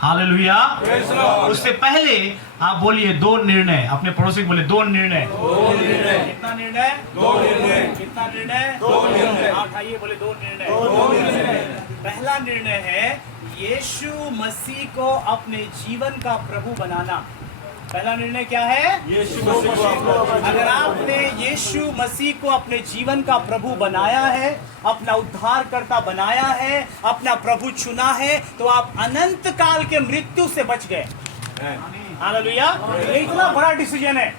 Hallelujah. उससे पहले आप बोलिए दो निर्णय, अपने पड़ोसी को बोले दो निर्णय। कितना निर्णय? कितना निर्णय? उठाइए, बोले दो निर्णय। पहला निर्णय है यीशु मसीह को अपने जीवन का प्रभु बनाना। पहला निर्णय क्या है? यीशु मसीह को अगर आपने यीशु मसीह को अपने जीवन का प्रभु बनाया है, अपना उद्धारकर्ता बनाया है, अपना प्रभु चुना है, तो आप अनंत काल के मृत्यु से बच गए। हालेलुया। ये इतना बड़ा डिसीजन है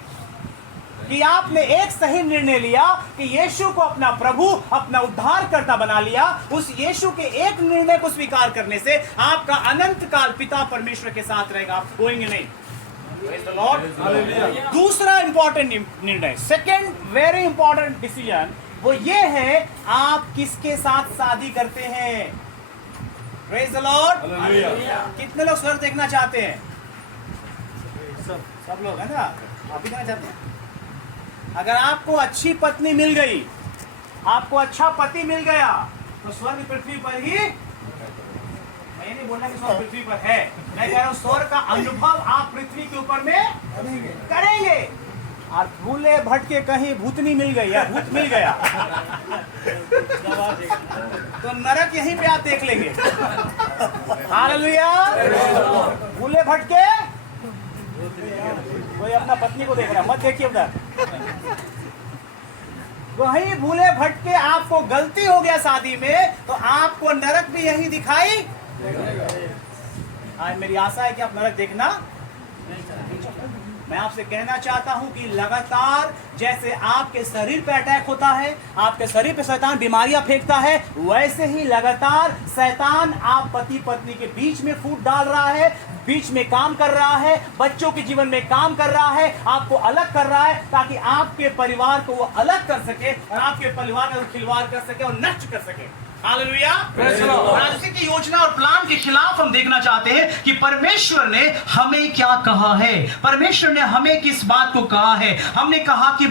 कि आपने एक सही निर्णय लिया कि यीशु को अपना प्रभु, अपना उद्धारकर्ता बना लिया। उस यीशु के एक निर्णय को स्वीकार करने से आपका अनंत काल पिता परमेश्वर के साथ रहेगा, आप खोएंगे नहीं। Praise the Lord. दूसरा इंपॉर्टेंट निर्णय, सेकेंड वेरी इंपॉर्टेंट डिसीजन, वो ये है आप किसके साथ शादी करते हैं। Praise the Lord. कितने लोग स्वर्ग देखना चाहते हैं? सब लोग है ना, आप भी देखना चाहते हैं। अगर आपको अच्छी पत्नी मिल गई, आपको अच्छा पति मिल गया, तो स्वर्ग पृथ्वी पर ही, मैं नहीं बोलना कि स्वर्ग पृथ्वी पर है, मैं कह रहा हूं स्वर्ग का अनुभव आप पृथ्वी के ऊपर में करेंगे। और भूले भटके कहीं भूतनी मिल गई या भूत मिल गया तो नरक यहीं पे आप देख लेंगे। हालेलुया। भूले भटके, कोई अपना पत्नी को देख रहा है, मत देखिए उधर। वही भूले भटके आपको गलती हो गया शादी में, तो आपको नरक भी यही दिखाई। आज मेरी आशा है कि आप नरक देखना। मैं आपसे कहना चाहता हूं कि लगातार जैसे आपके शरीर पे अटैक होता है, आपके शरीर पे शैतान बीमारियां फेंकता है, वैसे ही लगातार शैतान आप पति पत्नी के बीच में फूट डाल रहा है, बीच में काम कर रहा है, बच्चों के जीवन में काम कर रहा है, आपको अलग कर रहा है, ताकि आपके परिवार को वो अलग कर सके और आपके परिवार का खिलवाड़ कर सके और नष्ट कर सके। हालेलुया। और उसी की योजना और प्लान के खिलाफ हम देखना चाहते हैं कि परमेश्वर ने हमें क्या कहा है। परमेश्वर ने हमें किस बात को कहा है। हमने कहा कि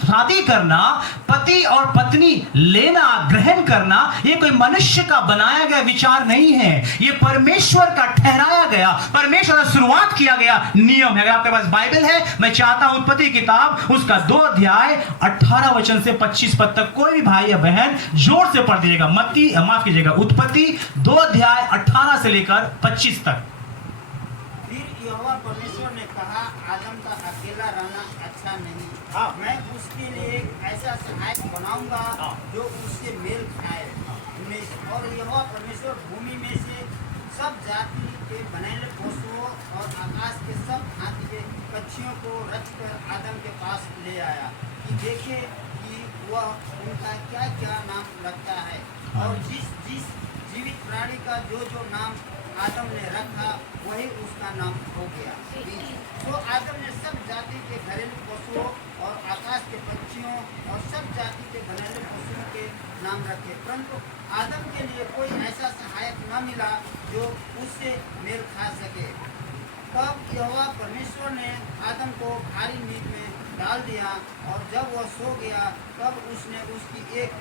शादी करना, पति और पत्नी लेना, ग्रहण करना, ये कोई मनुष्य का बनाया गया विचार नहीं है, ये परमेश्वर का ठहराया गया, परमेश्वर का शुरुआत किया गया नियम है। अगर आपके पास बाइबल है, मैं चाहता हूं उत्पत्ति किताब उसका 2 अध्याय 18 वचन से 25 पद तक कोई भी भाई या बहन जोर से पढ़ दीजिएगा। माफ कीजिएगा, उत्पत्ति 2 अध्याय 18 से लेकर 25 तक। फिर यहोवा परमेश्वर ने कहा, आदम का अकेला रहना अच्छा नहीं, मैं उसके लिए एक ऐसा सहायक बनाऊंगा जो उससे मेल खाए। और यहोवा परमेश्वर भूमि में से सब जाति के बनेले पशुओं और आकाश के सब हाथी के पक्षियों को रचकर आदम के पास ले आया कि देखे कि वह उनका क्या क्या नाम रखता है। और जिस जिस जीवित प्राणी का जो जो नाम आदम ने रखा, वही उसका नाम हो गया। तो आदम ने सब जाति के घरेलू पशुओं और आकाश के पक्षियों और सब जाति के घरेलू पशुओं के नाम रखे, परंतु आदम के लिए कोई ऐसा सहायक न मिला जो उससे मेल खा सके। तब यहोवा परमेश्वर ने आदम को भारी नींद में डाल दिया, और जब वह सो गया तब उसने उसकी एक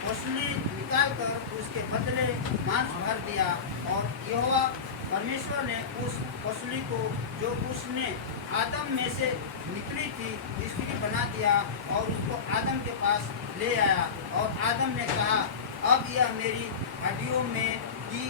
पसली निकालकर उसके बदले मांस भर दिया। और यहोवा परमेश्वर ने उस पसली को जो उसने आदम में से निकली थी स्त्री बना दिया और उसको आदम के पास ले आया। और आदम ने कहा, अब यह मेरी हड्डियों में की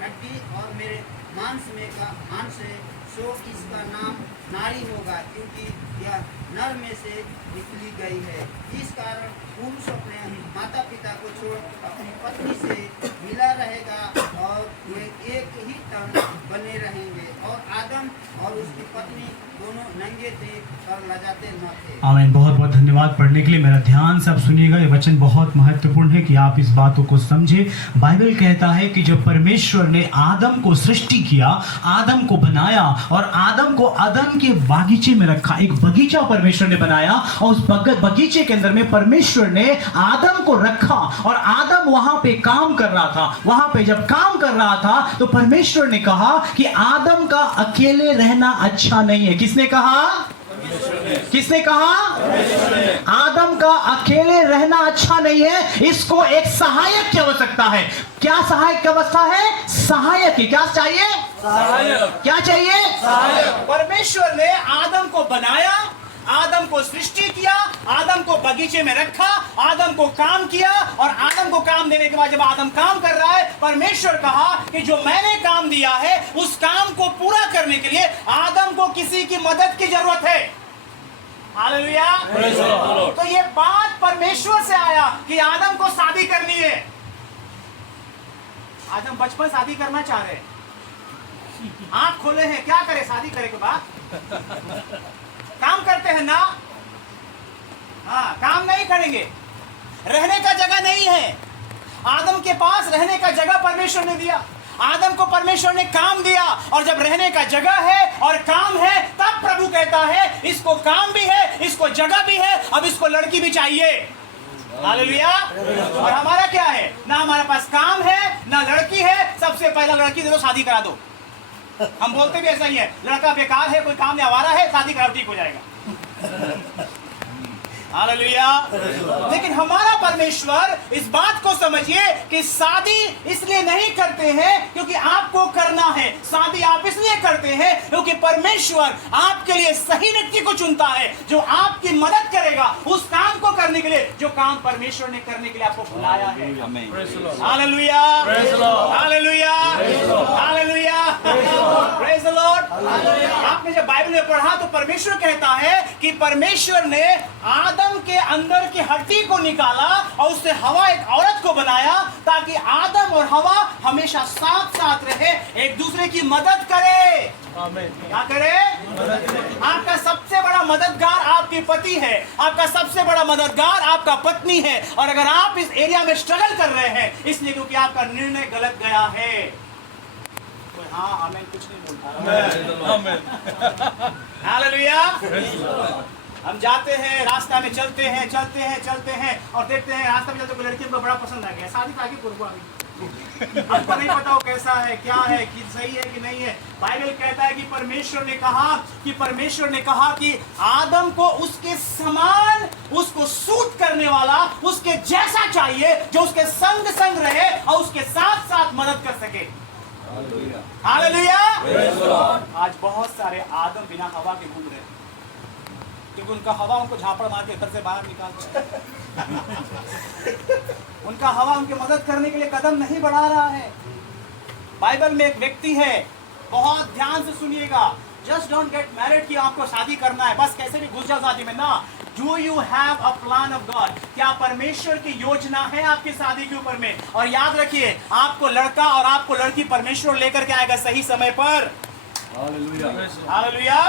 हड्डी और मेरे मांस में का मांस है, सो इसका नाम नारी होगा, क्योंकि यह नर में से निकली गई है। इस कारण पुरुष अपने माता पिता को छोड़ अपनी पत्नी से मिला रहेगा और वे एक ही तन बने रहेंगे। और आदम और उसकी पत्नी दोनों नंगे थे और लजाते न थे। आमीन। बहुत बहुत धन्यवाद पढ़ने के लिए। मेरा ध्यान से आप सुनिएगा, ये वचन बहुत महत्वपूर्ण है कि आप इस बातों को समझे। बाइबल कहता है कि जब परमेश्वर ने आदम को सृष्टि किया, आदम को बनाया और आदम को अदन के बागीचे में रखा। एक बगीचा परमेश्वर ने बनाया और उस बगीचे के अंदर में परमेश्वर ने आदम को रखा और आदम वहां पे काम कर रहा था। वहां पे जब काम कर रहा था तो परमेश्वर ने कहा कि आदम का अकेले रहना अच्छा नहीं है। किसने कहा? किसने कहा? आदम का अकेले रहना अच्छा नहीं है, इसको एक सहायक की आवश्यकता है। क्या सहायक की अवस्था है? सहायक की। क्या चाहिए? सहायक। क्या चाहिए? सहायक। परमेश्वर ने आदम को बनाया, आदम को सृष्टि किया, आदम को बगीचे में रखा, आदम को काम किया, और आदम को काम देने के बाद जब आदम काम कर रहा है, परमेश्वर कहा कि जो मैंने काम दिया है उस काम को पूरा करने के लिए आदम को किसी की मदद की जरूरत है। हालेलुया। तो ये बात परमेश्वर से आया कि आदम को शादी करनी है। आदम बचपन शादी करना चाह रहे हैं, आंख खोले हैं, क्या करे शादी करे के बाद? काम करते हैं ना? हाँ, काम नहीं करेंगे। रहने का जगह नहीं है। आदम के पास रहने का जगह परमेश्वर ने दिया, आदम को परमेश्वर ने काम दिया, और जब रहने का जगह है और काम है तब प्रभु कहता है इसको काम भी है, इसको जगह भी है, अब इसको लड़की भी चाहिए। हालेलुया। और हमारा क्या है? ना हमारे पास काम है ना लड़की है, सबसे पहला लड़की दे दो, शादी करा दो। हम बोलते भी ऐसा ही है, लड़का बेकार है, कोई काम नहीं, आवारा है, शादी करा, ठीक हो जाएगा। हालेलुया। लेकिन हमारा परमेश्वर, इस बात को समझिए कि शादी इसलिए नहीं करते हैं क्योंकि आपको करना है, शादी आप इसलिए करते हैं क्योंकि परमेश्वर आपके लिए सही व्यक्ति को चुनता है जो आपकी मदद करेगा उस काम को करने के लिए जो काम परमेश्वर ने करने के लिए आपको बुलाया है। Hallelujah, hallelujah, hallelujah, praise the Lord. आपने जब बाइबल में पढ़ा तो परमेश्वर कहता है कि परमेश्वर ने आदम के अंदर की हड्डी को निकाला और उससे हवा, एक औरत को बनाया, ताकि आदम और हवा हमेशा साथ साथ रहे, एक दूसरे की मदद करे। क्या करे? आपका सबसे बड़ा मददगार आपके पति है, आपका सबसे बड़ा मददगार आपका पत्नी है। और अगर आप इस एरिया में स्ट्रगल कर रहे हैं इसलिए क्योंकि आपका निर्णय गलत गया है, तो हाँ, आमीन कुछ नहीं बोलता। हालेलुया। हम जाते हैं, रास्ता में चलते हैं और देखते हैं रास्ता में चलते कोई लड़की हमको बड़ा पसंद आ गया, शादी आगे पूर्व हमको नहीं पता वो कैसा है, क्या है, कि सही है कि नहीं है। बाइबल कहता है कि परमेश्वर ने कहा कि आदम को उसके समान, उसको सूट करने वाला, उसके जैसा चाहिए जो उसके संग रहे और उसके साथ साथ मदद कर सके। हालेलुया। आज बहुत सारे आदम बिना हवा के घूम रहे हैं क्योंकि उनका हवा उनको झापड़ मार के घर से बाहर निकाल रहा है। उनका हवा उनकी मदद करने के लिए कदम नहीं बढ़ा रहा है। बाइबल में एक व्यक्ति है, बहुत ध्यान से सुनिएगा, जस्ट डोंट गेट मैरिड कि आपको शादी करना है, बस कैसे भी घुस जाओ शादी में ना। Do you have a plan of God? क्या परमेश्वर की योजना है आपकी शादी के ऊपर में? और याद रखिए, आपको लड़का और आपको लड़की परमेश्वर लेकर के आएगा सही समय पर। हालेलुया।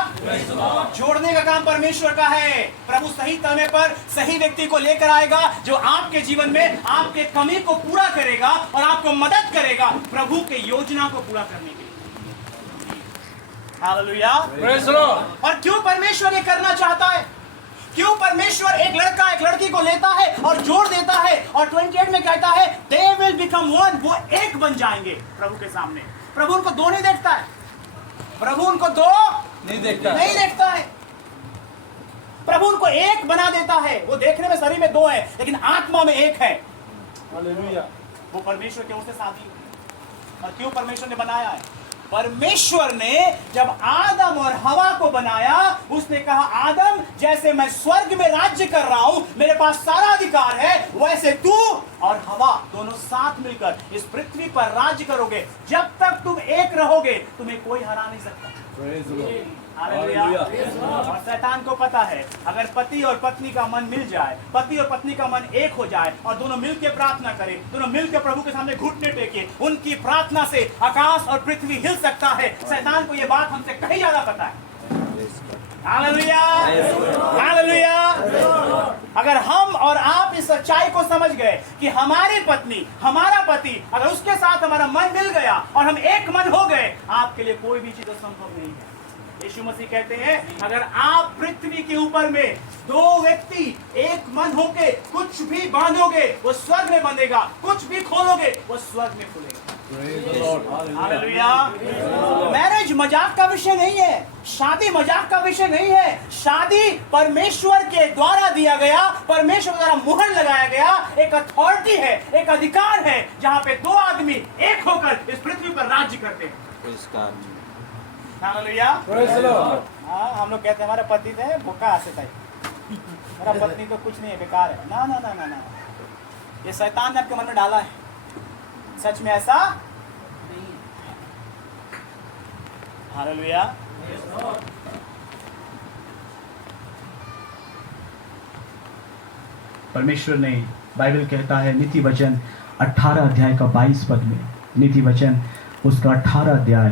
जोड़ने का काम परमेश्वर का है। प्रभु सही समय पर सही व्यक्ति को लेकर आएगा जो आपके जीवन में आपके कमी को पूरा करेगा और आपको मदद करेगा प्रभु के योजना को पूरा करने के लिए। हालेलुया। और क्यों परमेश्वर ये करना चाहता है? क्यों परमेश्वर एक लड़का एक लड़की को लेता है और जोड़ देता है? और 28 में कहता है they will become one, वो एक बन जाएंगे प्रभु के सामने। प्रभु उनको दो नहीं देखता है, प्रभु उनको दो नहीं देखता है। प्रभु उनको एक बना देता है। वो देखने में शरीर में दो है लेकिन आत्मा में एक है। हालेलुया। वो परमेश्वर की ओर से शादी है। और क्यों परमेश्वर ने बनाया है? परमेश्वर ने जब आदम और हवा को बनाया, उसने कहा आदम, जैसे मैं स्वर्ग में राज्य कर रहा हूं, मेरे पास सारा अधिकार है, वैसे तू और हवा दोनों साथ मिलकर इस पृथ्वी पर राज्य करोगे। जब तक तुम एक रहोगे तुम्हें कोई हरा नहीं सकता। हालेलुया। और शैतान को पता है अगर पति और पत्नी का मन मिल जाए, पति और पत्नी का मन एक हो जाए और दोनों मिलकर प्रार्थना करें, दोनों मिलकर प्रभु के सामने घुटने टेके, उनकी प्रार्थना से आकाश और पृथ्वी हिल सकता है। शैतान को यह बात हमसे कहीं ज्यादा पता है। Hallelujah, hallelujah. अगर हम और आप इस सच्चाई को समझ गए कि हमारी पत्नी, हमारा पति, अगर उसके साथ हमारा मन मिल गया और हम एक मन हो गए, आपके लिए कोई भी चीज असंभव नहीं है। यीशु मसीह कहते हैं अगर आप पृथ्वी के ऊपर में दो व्यक्ति एक मन होके कुछ भी बांधोगे वो स्वर्ग में बंधेगा, कुछ भी खोलोगे वो स्वर्ग में खुलेगा। हालेलुया। मैरिज मजाक का विषय नहीं है, शादी मजाक का विषय नहीं है। शादी परमेश्वर के द्वारा दिया गया, परमेश्वर द्वारा मुहर लगाया गया एक अथॉरिटी है, एक अधिकार है, जहां पे दो आदमी एक होकर इस पृथ्वी पर राज्य करते हैं। हालेलुया। हाँ, हम लोग कहते हैं हमारे पति थे भूखा आसे थे, मेरा पत्नी तो कुछ नहीं है, बेकार है। ना ना ना ना ना, ये शैतान ने आपके मन में डाला है। सच में ऐसा नहीं है। हालेलुया। परमेश्वर ने, बाइबल कहता है नीति वचन 18 अध्याय का 22 पद में, नीति वचन उसका 18 अध्याय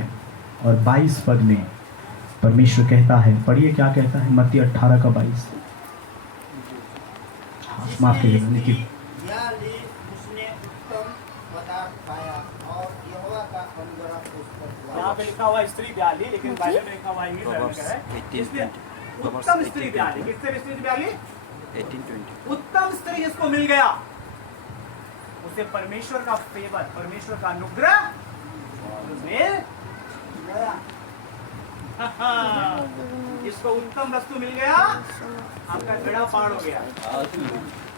और 22 पद में परमेश्वर कहता है, पढ़िए क्या कहता है, मत्ती 18 का 22। माफ कीजिएगा, नीति यह ले उसने उत्तम पदार्थ पाया और यहोवा का अनुग्रह उस पर हुआ। यहाँ पे लिखा हुआ स्त्री ब्याली, लेकिन बाइबल में लिखा हुआ ही है इसलिए उत्तम स्त्री ब्याली। किससे स्त्री ब्याली? 18:20। उत्तम स्त्री जिसको मिल गया, उसे परमेश्वर का फेवर, परमेश्वर का अनुग्रह मिल गया। इसको उत्तम वस्तु मिल गया, आपका बेड़ा पार हो गया।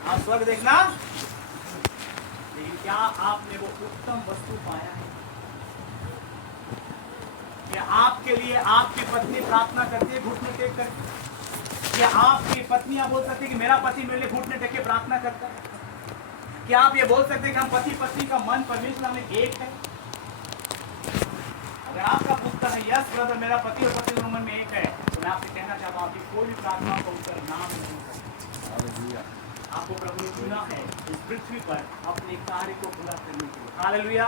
आप स्वर्ग देखना, लेकिन क्या आपने वो उत्तम वस्तु पाया है? क्या आपके लिए आपकी पत्नी प्रार्थना करती है घुटने टेक कर? क्या आपकी पत्नियां बोल सकती है कि मेरा पति मेरे लिए घुटने टेक के प्रार्थना करता है? क्या आप ये बोल सकते हैं कि हम पति पत्नी का मन परमेश्वर में एक है? अगर आपका उत्तर है यस ब्रदर, मेरा पति और पत्नी दोनों मन में एक है, तो मैं आपसे कहना चाहता हूं आपकी कोई भी प्रार्थना का उत्तर नाम नहीं है। आपको प्रभु ने चुना है इस पृथ्वी पर अपने कार्य को पूरा करने के लिए। हालेलुया।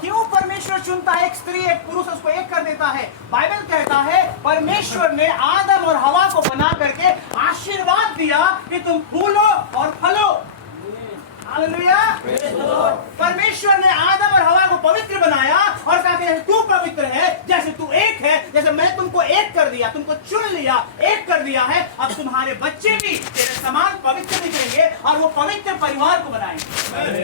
क्यों परमेश्वर चुनता है एक स्त्री एक पुरुष, उसको एक कर देता है? बाइबल कहता है परमेश्वर ने आदम और हवा को बना करके आशीर्वाद दिया कि तुम फूलो और फलो। हालेलुया। परमेश्वर ने आदम और हवा को पवित्र बनाया और कहा कि जैसे तू पवित्र है, जैसे तू एक है, जैसे मैं तुमको एक कर दिया, तुमको चुन लिया, एक कर दिया है, अब तुम्हारे बच्चे भी तेरे समान पवित्र दिखेंगे और वो पवित्र परिवार को बनाएंगे,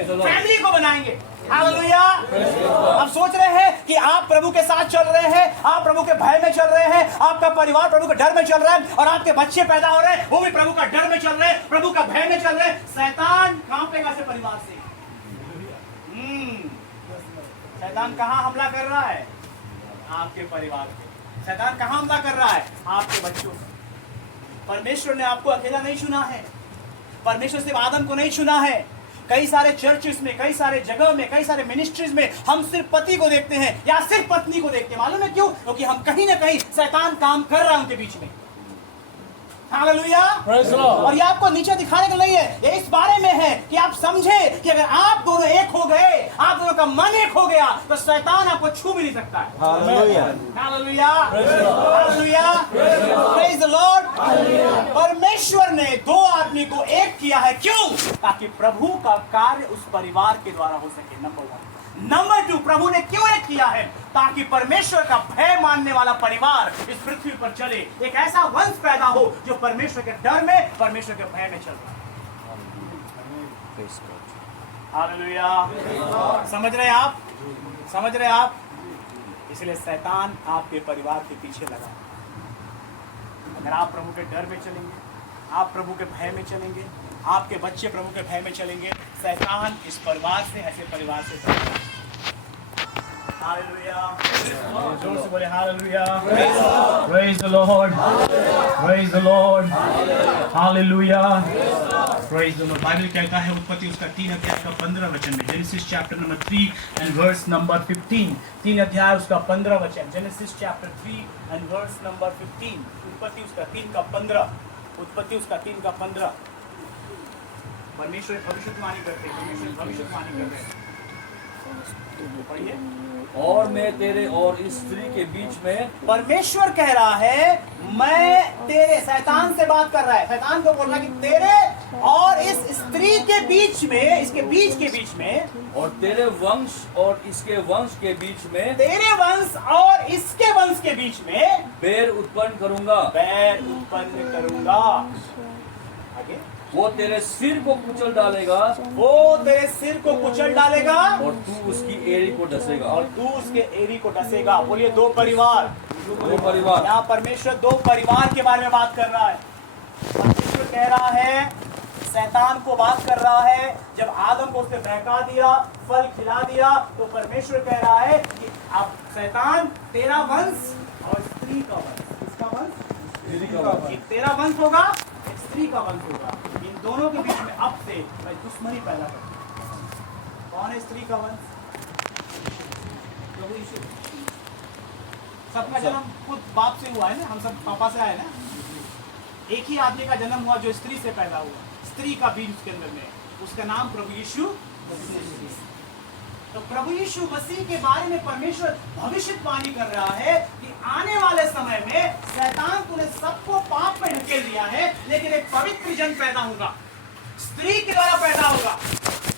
फैमिली को बनाएंगे। हालेलुया। अब सोच रहे हैं कि आप प्रभु के साथ चल रहे हैं, आप प्रभु के भय में चल रहे हैं, आपका परिवार प्रभु के डर में चल रहा है और आपके बच्चे पैदा हो रहे हैं, वो भी प्रभु का डर में चल रहे हैं, प्रभु का भय में चल रहे हैं। शैतान कांपेगा से परिवार से। शैतान कहाँ हमला कर रहा है? आपके परिवार पे। शैतान कहाँ हमला कर रहा है? आपके बच्चों से। परमेश्वर ने आपको अकेला नहीं चुना है, परमेश्वर सिर्फ आदम को नहीं चुना है। कई सारे चर्चेस में, कई सारे जगह में, कई सारे मिनिस्ट्रीज में हम सिर्फ पति को देखते हैं या सिर्फ पत्नी को देखते हैं। मालूम है क्यों? क्योंकि हम कहीं ना कहीं शैतान काम कर रहा है उनके बीच में। हालेलुया। और ये आपको नीचे दिखाने का नहीं है, ये इस बारे में है कि आप समझे कि अगर आप दोनों एक हो गए, आप दोनों का मन एक हो गया, तो शैतान आपको छू भी नहीं सकता है। Hallelujah. Hallelujah. Hallelujah. Praise the Lord. परमेश्वर ने दो आदमी को एक किया है, क्यों? ताकि प्रभु का कार्य उस परिवार के द्वारा हो सके। नंबर 1। नंबर 2, प्रभु ने क्यों एक किया है? ताकि परमेश्वर का भय मानने वाला परिवार इस पृथ्वी पर चले, एक ऐसा वंश पैदा हो जो परमेश्वर के डर में, परमेश्वर के भय में चल रहा है। हालेलुया। समझ रहे आप? समझ रहे आप? इसलिए शैतान आपके परिवार के पीछे लगा। अगर आप प्रभु के डर में चलेंगे, आप प्रभु के भय में चलेंगे, आपके बच्चे प्रभु के भय में चलेंगे, शैतान इस परिवार से, ऐसे परिवार से चलेगा। हालेलुया। जोर से बोले hallelujah. Praise the Lord. Praise the Lord. Hallelujah. Praise the Lord. Bible कहता है उत्पत्ति उसका 3 अध्याय का 15 वचन में, Genesis chapter number 3 and verse number 15। 3 अध्याय उसका 15 वचन, Genesis chapter 3 and verse number 15। उत्पत्ति उसका 3 का 15। उत्पत्ति उसका 3 का 15। परमेश्वर भविष्यवाणी करते हैं, परमेश्वर भविष्यवाणी करते हैं। और मैं तेरे और इस स्त्री के बीच में, परमेश्वर कह रहा है मैं तेरे, शैतान से बात कर रहा है, शैतान को बोल रहा है कि तेरे और इस स्त्री के बीच में, इसके बीच के बीच में, और तेरे वंश और इसके वंश के बीच में, तेरे वंश और इसके वंश के बीच में बैर उत्पन्न करूंगा। बैर उत्पन्न करूंगा। आगे, वो तेरे सिर को कुचल डालेगा वो तेरे सिर को कुचल डालेगा और तू उसकी एड़ी को डसेगा। और तू उसके एरी को डसेगा। बोलिए दो परिवार। दो परिवार। यहाँ परमेश्वर दो परिवार के बारे में बात कर रहा है। परमेश्वर कह रहा है, शैतान को बात कर रहा है, जब आदम को उसने बहका दिया, फल खिला दिया, तो परमेश्वर कह रहा है कि अब शैतान तेरा वंश और स्त्री का वंश, किसका वंश? एक तेरा वंश होगा, एक स्त्री का वंश होगा। इन दोनों के बीच में अब से मैं दुश्मनी पैदा करूंगा। कौन है स्त्री का वंश? प्रभु यीशु। सबका जन्म खुद बाप से हुआ है ना, हम सब पापा से आए ना। एक ही आदमी का जन्म हुआ जो स्त्री से पैदा हुआ, स्त्री का बीज उसके अंदर में, उसका नाम प्रभु यीशु मसीह। तो प्रभु यीशु मसीह के बारे में परमेश्वर भविष्यवाणी कर रहा है कि आने वाले समय में शैतान तूने सबको पाप में ढकेल दिया है, लेकिन एक पवित्र जन पैदा होगा, स्त्री के द्वारा पैदा होगा।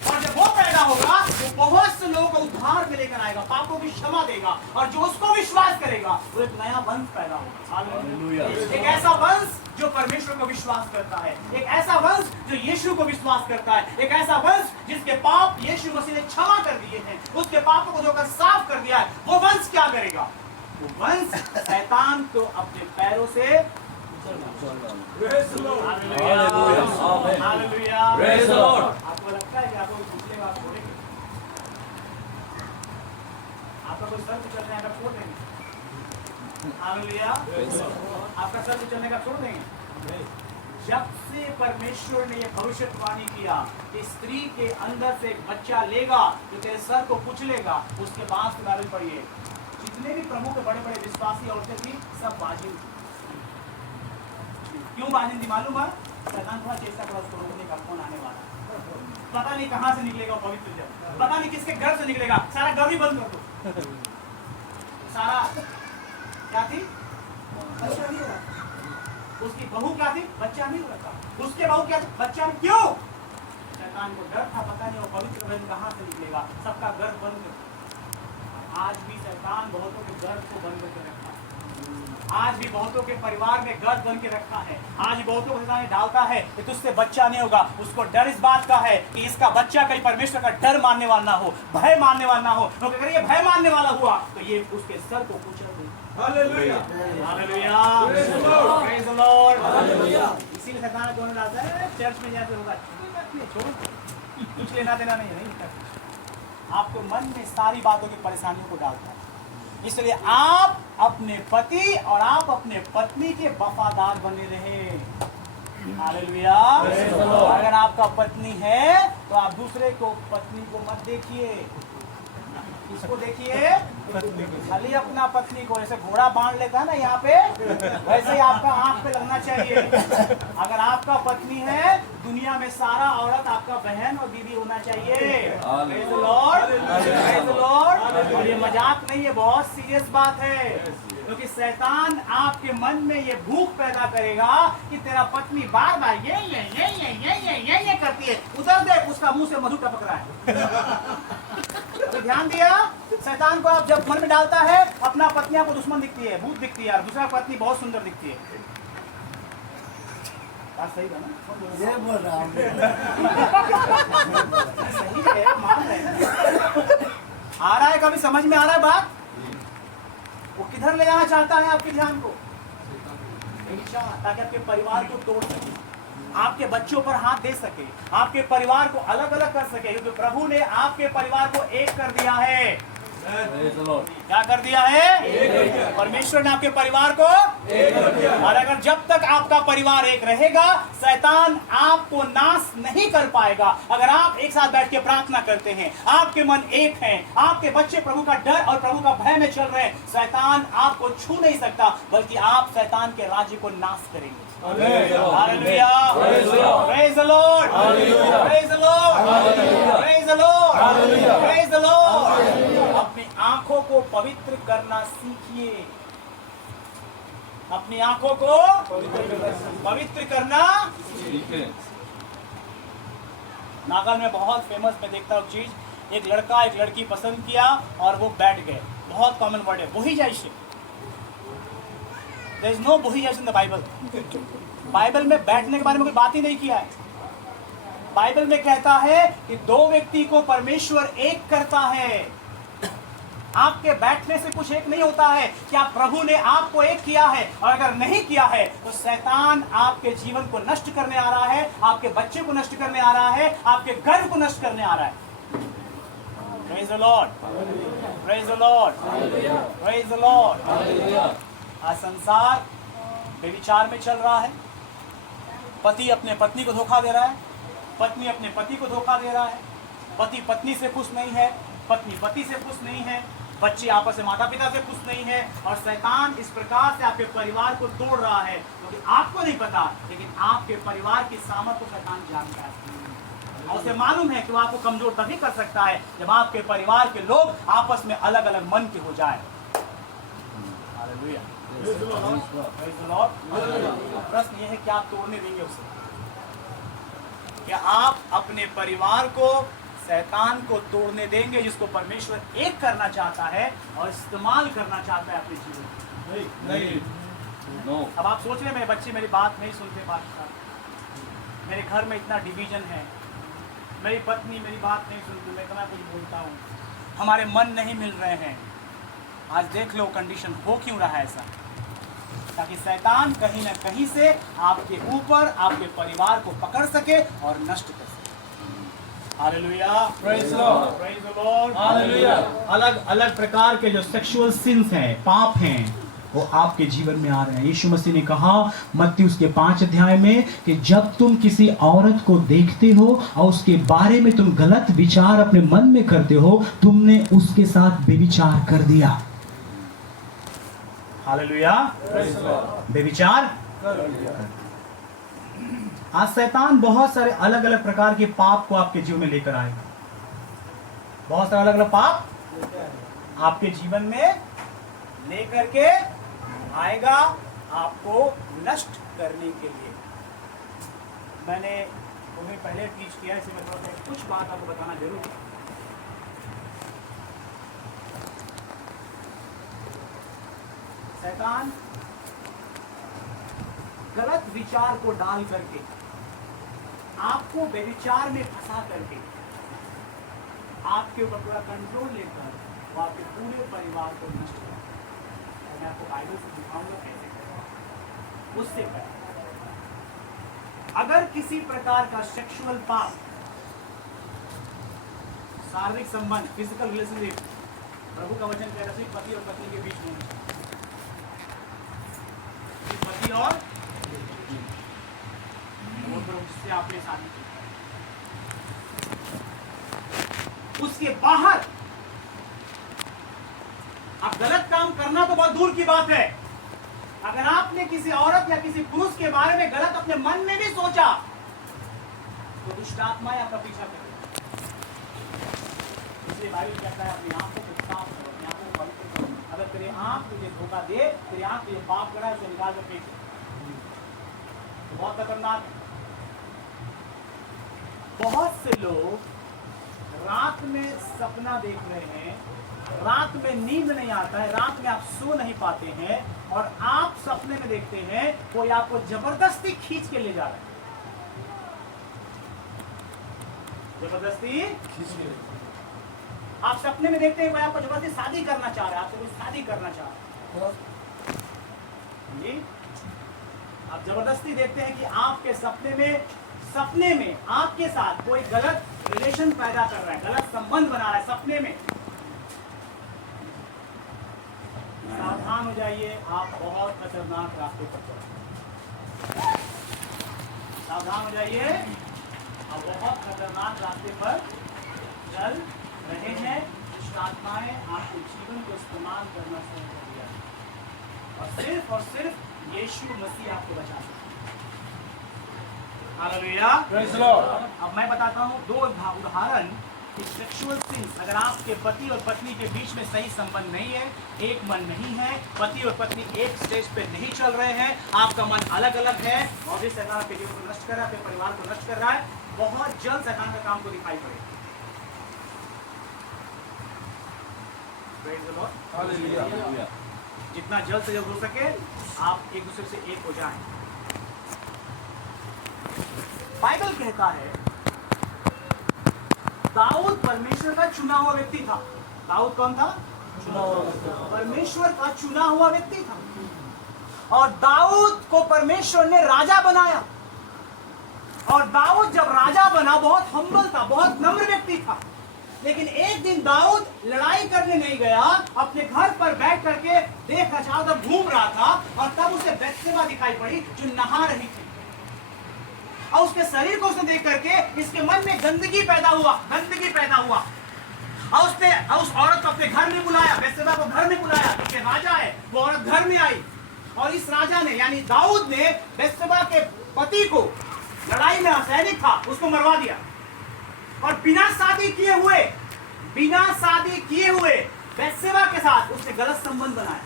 और जब वो पैदा होगा वो बहुत से लोगों को उद्धार में लेकर आएगा, पापों की क्षमा देगा, और जो उसको विश्वास करेगा वो एक नया वंश पैदा होगा। हालेलुया। एक ऐसा वंश जो परमेश्वर को विश्वास करता है, एक ऐसा वंश जो यीशु को विश्वास करता है, एक ऐसा वंश जिसके पाप यीशु मसीह ने क्षमा कर दिए हैं, उसके पापों को धोकर साफ कर दिया है। वो वंश क्या करेगा? वो वंश शैतान को अपने पैरों से आपको लगता है कि आपको पिछले बार छोड़ेंगे? आपका कोई सर चलने का छोड़ देंगे? हालेलुया। आपका सर चलने का छोड़ देंगे? जब से परमेश्वर ने यह भविष्यवाणी किया कि स्त्री के अंदर से एक बच्चा लेगा जो तेरे सर को कुचलेगा, उसके बाद के बारे में पढ़िए, जितने भी प्रमुख बड़े बड़े विश्वासी औरतें थी सब बाजिन थी। क्यों बाजिन थी मालूम है? शैतान थोड़ा चेष्टा करा उसको रोकने का, कौन आने वाला, पता नहीं कहां से निकलेगा वो पवित्र जल, पता नहीं किसके घर से निकलेगा, सारा घर ही बंद कर दो। सारा क्या थी? बच्चा नहीं हो रहा। उसकी बहू क्या थी? बच्चा नहीं हो रहा। उसके बहू क्या थी? बच्चा नहीं। क्यों? शैतान को डर था, पता नहीं वो पवित्र जल कहां से निकलेगा, सबका घर बंद कर दो। आज भी शैतान बहुतों के घर को बंद करके रखा है, आज भी बहुतों के परिवार में गर्द बन के रखा है, आज बहुतों को शैतान डालता है कि तुझसे बच्चा नहीं होगा। उसको डर इस बात का है कि इसका बच्चा कहीं परमेश्वर का डर मानने वाला ना हो, भय मानने वाला ना हो, क्योंकि अगर ये भय मानने वाला हुआ तो ये उसके सर को कुचल देगा। Hallelujah, hallelujah, praise the Lord, hallelujah. इसीलिए शैतान दोनों डालता है चर्च में जाके होगा, छोड़ो, कुछ लेना देना नहीं है, आपको मन में सारी बातों की परेशानियों को डालता है। इसलिए आप अपने पति और आप अपने पत्नी के वफादार बने रहे। हालेलुया। अगर आपका पत्नी है तो आप दूसरे को पत्नी को मत देखिए, इसको देखिए, खाली अपना पत्नी को। जैसे घोड़ा बांध लेता है ना यहाँ पे, वैसे ही आपका आंख पे लगना चाहिए। अगर आपका पत्नी है, दुनिया में सारा औरत आपका बहन और दीदी होना चाहिए। Praise the Lord, praise the Lord. और ये मजाक नहीं है, बहुत सीरियस बात है, क्योंकि शैतान आपके मन में ये भूख पैदा करेगा कि तेरा पत्नी बार बार ये करती है, उधर देख उसका मुंह से मधु टपक रहा है। तो ध्यान दिया, शैतान को आप जब मन में डालता है, अपना पत्नी आपको दुश्मन दिखती है, भूत दिखती है, और दूसरा पत्नी बहुत सुंदर दिखती है। बात सही है ना? ये बोल रहा हूं। सही है, मान रहे हैं। आ रहा है, कभी समझ में आ रहा है बात? वो किधर ले जाना चाहता है आपके ध्यान को? ताकि आपके परिवार को तोड़ सके, आपके बच्चों पर हाथ दे सके, आपके परिवार को अलग अलग कर सके, क्योंकि प्रभु ने आपके परिवार को एक कर दिया है। क्या कर दिया है? परमेश्वर ने आपके परिवार को एक कर दिया। और अगर जब तक आपका परिवार एक रहेगा, शैतान आपको नाश नहीं कर पाएगा। अगर आप एक साथ बैठ के प्रार्थना करते हैं, आपके मन एक हैं, आपके बच्चे प्रभु का डर और प्रभु का भय में चल रहे हैं, शैतान आपको छू नहीं सकता, बल्कि आप शैतान के राज्य को नाश करेंगे। Hallelujah, praise the Lord, praise the Lord, praise the Lord, praise the Lord. अपनी आंखों को पवित्र करना सीखिए, अपनी आंखों को पवित्र करना सीखिए। नागल में बहुत फेमस मैं देखता हूँ चीज, एक लड़का एक लड़की पसंद किया और वो बैठ गए, बहुत कॉमन वर्ड है वही जैसे। There is no वही जैसे इन द बाइबल। बाइबल में बैठने के बारे में कोई बात ही नहीं किया है। बाइबल में कहता है कि दो व्यक्ति को परमेश्वर एक करता है। आपके बैठने से कुछ एक नहीं होता है। क्या प्रभु ने आपको एक किया है? और अगर नहीं किया है तो शैतान आपके जीवन को नष्ट करने आ रहा है, आपके बच्चे को नष्ट करने आ रहा है, आपके घर को नष्ट करने आ रहा है। Praise the Lord, praise the Lord, praise the Lord। आज संसार व्यभिचार में चल रहा है। पति अपने पत्नी को धोखा दे रहा है, पत्नी अपने पति को धोखा दे रहा है, पति पत्नी से खुश नहीं है, पत्नी पति से खुश नहीं है, बच्चे आपस में माता पिता से खुश नहीं है, और शैतान इस प्रकार से आपके परिवार को तोड़ रहा है, क्योंकि आपको नहीं पता, लेकिन आपके परिवार की सामर्थ्य को शैतान जानता है। और उसे मालूम है कि वो आपको कमजोर तभी कर सकता है जब आपके परिवार के लोग आपस में अलग अलग मन के हो जाए। प्रश्न ये है कि आप तोड़ने देंगे उसे? क्या आप अपने परिवार को शैतान को तोड़ने देंगे, जिसको परमेश्वर एक करना चाहता है और इस्तेमाल करना चाहता है अपने जीवन में? नहीं। अब आप सोच रहे हैं मेरे बच्चे मेरी बात नहीं सुनते, मेरे घर में इतना डिवीजन है, मेरी पत्नी मेरी बात नहीं सुनती, मैं इतना कुछ बोलता हूँ, हमारे मन नहीं मिल रहे हैं। आज देख लो कंडीशन हो क्यों रहा है ऐसा, ताकि शैतान कहीं ना कहीं से आपके ऊपर आपके परिवार को पकड़ सके और नष्ट कर सके। Hallelujah, Praise the Lord, praise the Lord, hallelujah. अलग अलग प्रकार के जो सेक्सुअल सिंस हैं, पाप हैं, वो आपके जीवन में आ रहे हैं। यीशु मसीह ने कहा मत्ती उसके 5 अध्याय में कि जब तुम किसी औरत को देखते हो और उसके बारे में तुम गलत विचार अपने मन में करते हो, तुमने उसके साथ व्यभिचार कर दिया। हालेलुया, व्यभिचार। आज शैतान बहुत सारे अलग अलग प्रकार के पाप को आपके जीवन में लेकर आएगा। बहुत सारे अलग अलग पाप आपके जीवन में लेकर के आएगा, आपको नष्ट करने के लिए। मैंने तुम्हें पहले टीच किया, इसे मैं थोड़ा सा कुछ बात आपको बताना जरूर है। शैतान गलत विचार को डाल करके आपको व्यभिचार में फंसा करके आपके ऊपर पूरा कंट्रोल लेकर वो आपके पूरे परिवार को नष्ट कर, मैं आपको बाइबल से दिखाऊंगा कैसे करें। उससे पहले अगर किसी प्रकार का सेक्सुअल पाप, शारीरिक संबंध, फिजिकल रिलेशनशिप, प्रभु का वचन कह रहा है पति और पत्नी के बीच में, पति और जिससे आपने शादी की, उसके बाहर आप गलत काम करना तो बहुत दूर की बात है। अगर आपने किसी औरत या किसी पुरुष के बारे में गलत अपने मन में भी सोचा तो दुष्ट आत्माएं आपका पीछा करेगी। इसलिए बाइबल कहता है अपनी आंखों को साफ करो, अपनी आंखों को पवित्र करो। अगर तेरे आंख तुझे धोखा दे, तेरी आंख तुझे पाप करा, उसे निकाल कर फेंक दे। तो बहुत खतरनाक है। बहुत से लोग रात में सपना देख रहे हैं, रात में नींद नहीं आता है, रात में आप सो नहीं पाते हैं, और आप सपने में देखते हैं कोई आपको जबरदस्ती खींच के ले जा रहा है। जबरदस्ती आप सपने में देखते हैं कोई आपको जबरदस्ती शादी करना चाह रहा है, आपसे कोई शादी करना चाह रहा है जी। आप जबरदस्ती देखते हैं कि आपके सपने में आपके साथ कोई गलत रिलेशन पैदा कर रहा है, गलत संबंध बना रहा है सपने में। सावधान हो जाइए, आप बहुत खतरनाक रास्ते पर चल रहे हैं। सावधान हो जाइए, आप बहुत खतरनाक रास्ते पर चल रहे हैं। दुष्ट आत्माएं आपके जीवन को इस्तेमाल करना शुरू कर दिया और सिर्फ यीशु मसीह आपको बचा सकता है। Hallelujah, praise the Lord. अब मैं बताता हूँ 2 उदाहरण। सेक्सुअल सिंस, अगर आपके पति और पत्नी के बीच में सही संबंध नहीं है, एक मन नहीं है, पति और पत्नी एक स्टेज पे नहीं चल रहे हैं, आपका मन अलग अलग है, और भी शैतान आपके जीवन को नष्ट कर रहा है, अपने परिवार को नष्ट कर रहा है, बहुत जल्द शैतान का काम को दिखाई पड़ेगा। Praise the Lord, hallelujah. जितना जल्द से जल्द हो सके आप एक दूसरे से एक हो जाएं। बाइबल कहता है दाऊद परमेश्वर का चुना हुआ व्यक्ति था। दाऊद कौन था? परमेश्वर का चुना हुआ व्यक्ति था। और दाऊद को परमेश्वर ने राजा बनाया। और दाऊद जब राजा बना बहुत हम्बल था, बहुत नम्र व्यक्ति था। लेकिन एक दिन दाऊद लड़ाई करने नहीं गया, अपने घर पर बैठ करके देख रहा, चारों तरफ घूम रहा था, और तब उसे बैतशेबा दिखाई पड़ी जो नहा रही थी। और उसके शरीर को उसने देख करके इसके मन में गंदगी पैदा हुआ। और उसने उस औरत को अपने घर में बुलाया, बैतशेबा को घर में बुलाया, क्योंकि राजा है। वो औरत घर में आई और इस राजा ने यानी दाऊद ने बैतशेबा के पति को, लड़ाई में सैनिक था, उसको मरवा दिया। और बिना शादी किए हुए बैतशेबा के साथ उसने गलत संबंध बनाया।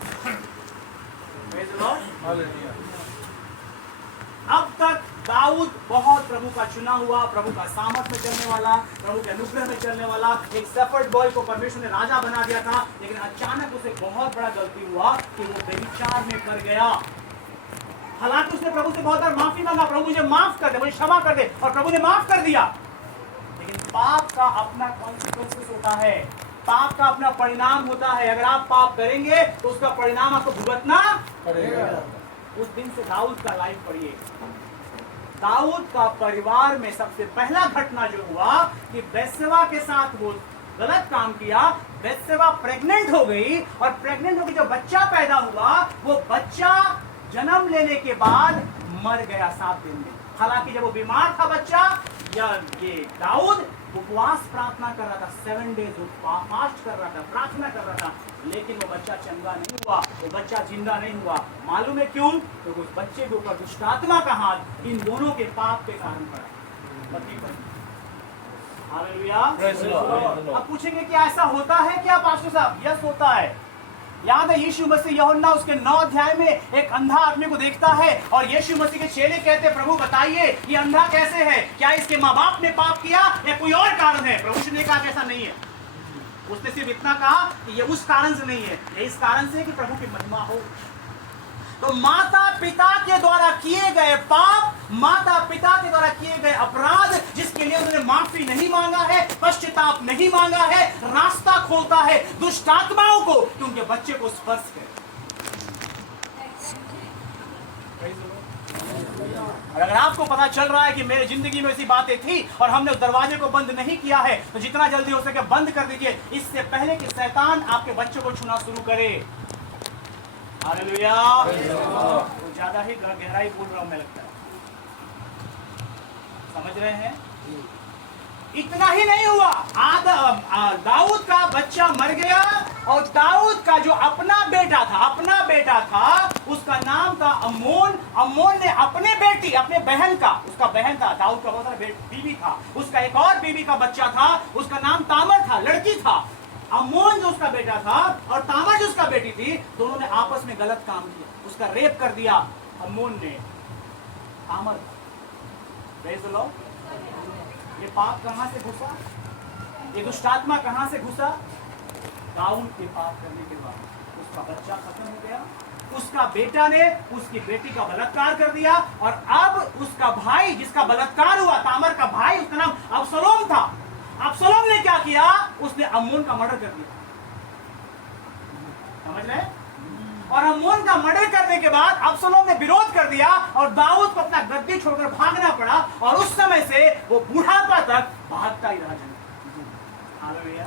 अब तक दाऊद बहुत प्रभु का चुना हुआ, प्रभु का सामर्थ में चलने वाला, प्रभु के अनुग्रह में चलने वाला एक शेफर्ड बॉय को परमेश्वर ने राजा बना दिया था। लेकिन अचानक उसे बहुत बड़ा गलती हुआ कि वो व्यभिचार में पड़ गया। हालांकि उसने प्रभु से बहुत बार माफी मांगा, प्रभु मुझे माफ कर दे, मुझे क्षमा कर दे, और प्रभु ने माफ कर दिया। लेकिन पाप का अपना कॉन्सिक्वेंसेस होता है, पाप का अपना परिणाम होता है। अगर आप पाप करेंगे तो उसका परिणाम आपको भुगतना पड़ेगा। उस दिन से दाऊद का लाइफ पढ़िए। दाऊद का परिवार में सबसे पहला घटना जो हुआ कि बैतशेबा के साथ वो गलत काम किया। बैतशेबा प्रेग्नेंट हो गई, और प्रेग्नेंट होकर जो बच्चा पैदा हुआ, वो बच्चा जन्म लेने के बाद मर गया 7 दिन में। हालांकि जब वो बीमार था बच्चा, या ये दाऊद उपवास प्रार्थना कर रहा था, 7 डेज फास्ट कर रहा था, प्रार्थना कर रहा था, लेकिन वो बच्चा चंगा नहीं हुआ, वो बच्चा जिंदा नहीं हुआ। मालूम है क्यों? तो उस बच्चे के ऊपर दुष्ट आत्मा का हाथ इन दोनों के पाप के कारण पड़ा। पति पत्नी। हालेलुया। अब पूछेंगे कि ऐसा होता है क्या पास्टर साहब? यस, होता है। याद है यीशु मसीह यूहन्ना उसके 9 अध्याय में एक अंधा आदमी को देखता है, और यीशु मसीह के चेले कहते हैं, प्रभु बताइए ये अंधा कैसे है? क्या इसके माँ बाप ने पाप किया या कोई और कारण है? प्रभु ने कहा कि ऐसा नहीं है। उसने सिर्फ इतना कहा कि ये उस कारण से नहीं है, ये इस कारण से है कि प्रभु की महिमा हो। तो माता पिता के द्वारा किए गए पाप, माता पिता के द्वारा किए गए अपराध, जिसके लिए उन्होंने माफी नहीं मांगा है, पश्चाताप नहीं मांगा है, रास्ता खोलता है दुष्ट आत्माओं को कि उनके बच्चे को स्पर्श करे। और अगर आपको पता चल रहा है कि मेरी जिंदगी में ऐसी बातें थी और हमने उस दरवाजे को बंद नहीं किया है, तो जितना जल्दी हो सके बंद कर दीजिए, इससे पहले कि शैतान आपके बच्चों को छूना शुरू करे। हालेलुया। तो ज्यादा ही गहराई बोल रहा हूं मैं, लगता है समझ रहे हैं। इतना ही नहीं हुआ, दाऊद का बच्चा मर गया, और दाऊद का जो अपना बेटा था उसका नाम था अम्मोन। अम्मोन ने अपने बेटी, अपने बहन का, उसका बहन था, दाऊद का बहुत सारा बीवी था, उसका एक और बीवी का बच्चा था, उसका नाम तामर था, लड़की था। अम्मोन जो उसका बेटा था और तामर जो उसका बेटी थी, दोनों ने आपस में गलत काम किया, उसका रेप कर दिया अम्मोन ने तामर। Praise the Lord. ये पाप कहां से घुसा? ये दुष्ट आत्मा कहां से घुसा? दाऊद के पाप करने के बाद उसका बच्चा खत्म हो गया, उसका बेटा ने उसकी बेटी का बलात्कार कर दिया, और अब उसका भाई जिसका बलात्कार हुआ, तामर का भाई, उसका नाम अबसलोम था। अबसलोम ने क्या किया? उसने अम्मोन का मर्डर कर दिया। समझ रहे? और अम्मोन का मर्डर करने के बाद अबसलोम ने विरोध कर दिया, और दाऊद को अपना गद्दी छोड़कर भागना पड़ा, और उस समय से वो बुढ़ापा तक भागता ही रहा। हालेलुया।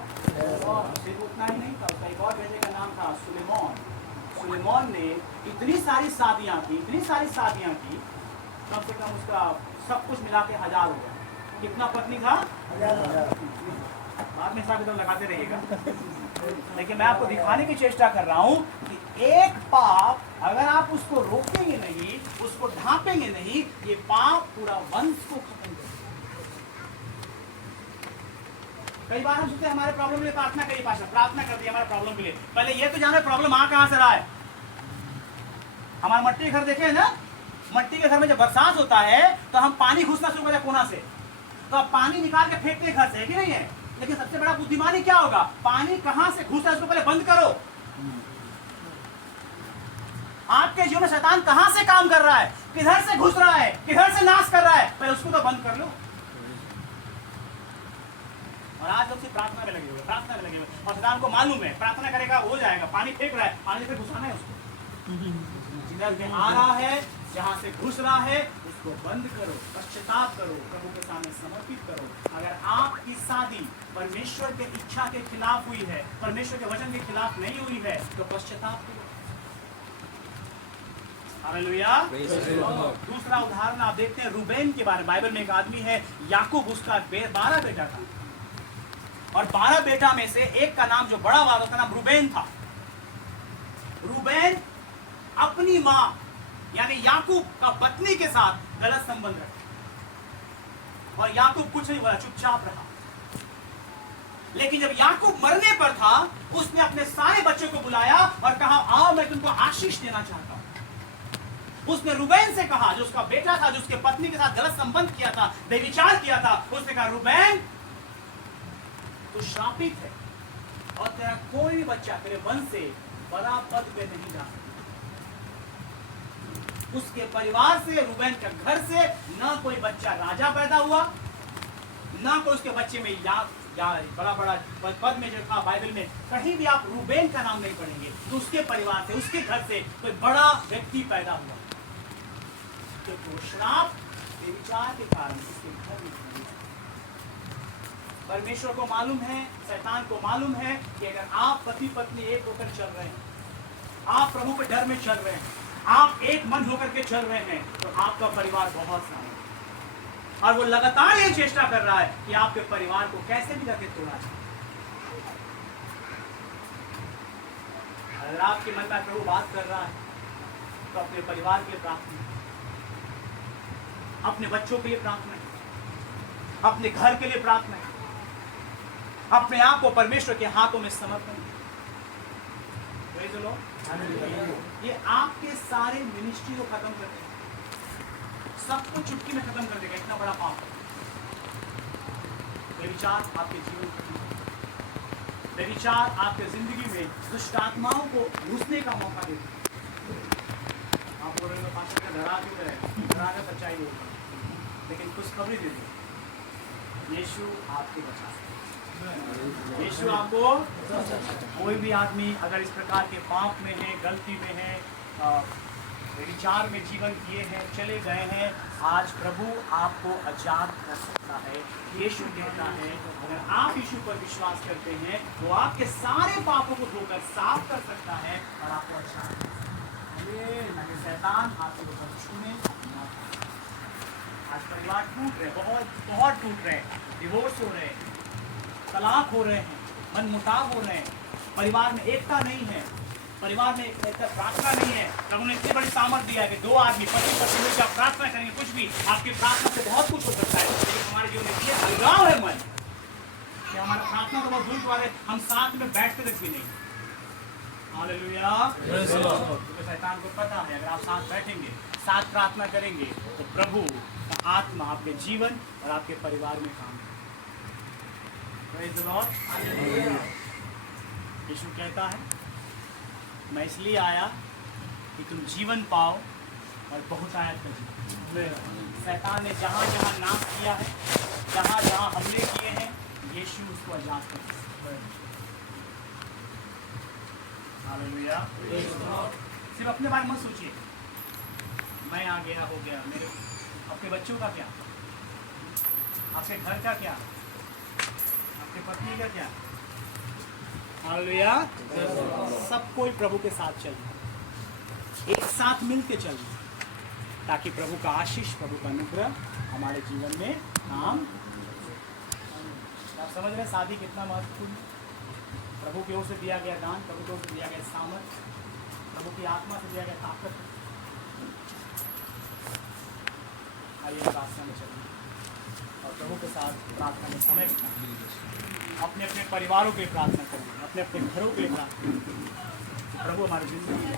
सिर्फ उतना ही नहीं था, उसका एक और बेटे का नाम था सुलेमान। सुलेमान ने इतनी सारी शादियां की, कम से कम उसका सब कुछ मिला के 1000 हो गया। कितना पत्नी था? 1000। बाद में हिसाब किताब लगाते रहिएगा। लेकिन मैं आपको दिखाने की चेष्टा कर रहा हूं कि एक पाप अगर आप उसको रोकेंगे नहीं, उसको ढांपेंगे नहीं, ये पाप पूरा वंश को खत्म कर देगा। कई बार हम सोचते हैं हमारे प्रॉब्लम के लिए प्रार्थना करिए, पास्टर प्रार्थना कर दी हमारे प्रॉब्लम के लिए। पहले ये तो जानो प्रॉब्लम कहां से रहा है। हमारा मट्टी घर देखे ना, मट्टी के घर में जब बरसात होता है तो हम पानी घुसना शुरू करते कोना से, तो आप पानी निकाल के फेंकते घर से, है कि नहीं है? लेकिन सबसे बड़ा बुद्धिमानी क्या होगा? पानी कहां से घुसा उसको पहले बंद करो। आपके जीवन में शैतान कहां से काम कर रहा है, किधर से घुस रहा है, किधर से नाश कर रहा है, पहले उसको तो बंद कर लो। और आज लोग सिर्फ प्रार्थना में लगे हुए, प्रार्थना में लगे हुए, और शैतान को मालूम है प्रार्थना करेगा हो जाएगा, पानी फेंक रहा है, पानी से घुसाना है उसको, जिधर में आ रहा है, जहां से घुस रहा है उसको बंद करो, पश्चाताप करो, प्रभु के सामने समर्पित करो। अगर आपकी शादी परमेश्वर के इच्छा के खिलाफ हुई है, परमेश्वर के वचन के खिलाफ नहीं हुई है, तो पश्चाताप करो। हालेलुया। दूसरा उदाहरण आप देखते हैं रूबेन के बारे में, बाइबल में एक आदमी है याकूब, उसका 12 बेटा था, और 12 बेटा में से एक का नाम जो बड़ा हुआ उसका नाम रूबेन था। रूबेन अपनी मां यानी याकूब का पत्नी के साथ गलत संबंध रखा, और याकूब कुछ नहीं बोला, चुपचाप रहा। लेकिन जब याकूब मरने पर था, उसने अपने सारे बच्चों को बुलाया और कहा आओ मैं तुमको आशीष देना चाहता हूं। उसने रूबेन से कहा, जो उसका बेटा था, जो उसके पत्नी के साथ गलत संबंध किया था, व्यभिचार किया था, उसने कहा रूबेन तू श्रापित है और तेरा कोई बच्चा तेरे वंश से बड़ा पद पे नहीं जा सकता। उसके परिवार से, रूबेन के घर से ना कोई बच्चा राजा पैदा हुआ, ना कोई उसके बच्चे में या बड़ा बड़ा पद में जो था बाइबल में कहीं भी आप रूबेन का नाम नहीं पढ़ेंगे, तो उसके परिवार से, उसके घर से कोई बड़ा व्यक्ति पैदा हुआ, क्योंकि वो श्राप व्यभिचार के कारण उसके घर में। परमेश्वर को मालूम है, शैतान को मालूम है कि अगर आप पति पत्नी एक होकर चल रहे हैं, आप प्रभु के डर में चल रहे हैं, आप एक मन होकर के चल रहे हैं, तो आपका परिवार बहुत सारा है, और वो लगातार ये चेष्टा कर रहा है कि आपके परिवार को कैसे भी करके तोड़ा जाए। अगर आपके मन में प्रभु बात कर रहा है तो अपने परिवार के लिए प्रार्थना, अपने बच्चों के लिए प्रार्थना, अपने घर के लिए प्रार्थना, अपने आप को परमेश्वर के हाथों में समर्पण। ये आपके सारे मिनिस्ट्री को खत्म कर देगा, सब कुछ चुटकी में खत्म कर देगा। इतना बड़ा पाप है व्यभिचार आपके जीवन में, व्यभिचार आपके जिंदगी में दुष्ट आत्माओं को घुसने का मौका देता है। आप बोल रहे हो पास्टर का डरा क्यों रहेगा, डराना सच्चाई होगा, लेकिन खुशखबरी दे दो, यीशु आपको बचा सकता है। यीशु आपको, कोई भी आदमी अगर इस प्रकार के पाप में है, गलती में है, विचार में जीवन किए हैं, चले गए हैं, आज प्रभु आपको आजाद कर सकता है। यीशु कहता है अगर आप यीशु पर विश्वास करते हैं तो आपके सारे पापों को धोकर साफ कर सकता है और आपको आजाद कर सकता है। शैतान आपके ऊपर छूने। आज परिवार टूट रहे, बहुत टूट रहे, डिवोर्स हो रहे हैं, तलाक हो रहे हैं, मन मुटाव हो रहे हैं, परिवार में एकता नहीं है, परिवार में प्रार्थना नहीं है। प्रभु ने इतनी बड़ी सामर्थ दिया है कि 2 आदमी पति पत्नी मिलकर आप प्रार्थना करेंगे, कुछ भी आपकी प्रार्थना से बहुत कुछ हो सकता है। लेकिन हमारे जीवन में ये अलगाव है मन कि हमारा प्रार्थना तो बहुत दूर की बात है, हम साथ में बैठते तक भी नहीं। हालेलुया। तो शैतान को पता है अगर आप साथ बैठेंगे, साथ प्रार्थना करेंगे, तो प्रभु का आत्मा आपके जीवन और आपके परिवार में काम करेगा। यीशु कहता है मैं इसलिए आया कि तुम जीवन पाओ और बहुत आयत कर। शैतान ने जहाँ जहाँ नाश किया है, जहाँ जहाँ हमले किए हैं, यीशु उसको आजाद कर। हालेलुया। सिर्फ अपने बारे में मत सोचिए, मैं आ गया हो गया, मेरे अपने बच्चों का क्या, आपके घर का क्या, आपके पत्नी का क्या। हालेलुया। सब कोई प्रभु के साथ चलिए, एक साथ मिलके चलिए, ताकि प्रभु का आशीष, प्रभु का अनुग्रह हमारे जीवन में काम। आप समझ रहे हैं शादी कितना महत्वपूर्ण है। प्रभु की ओर से दिया गया दान, प्रभु की ओर से दिया गया सामर्थ, प्रभु की आत्मा से दिया गया ताकत। आइए प्रार्थना में चलिए और प्रभु के साथ प्रार्थना में समय अपने अपने परिवारों के लिए प्रार्थना करें, अपने अपने घरों के लिए प्रार्थना करें। प्रभु हमारी जिंदगी में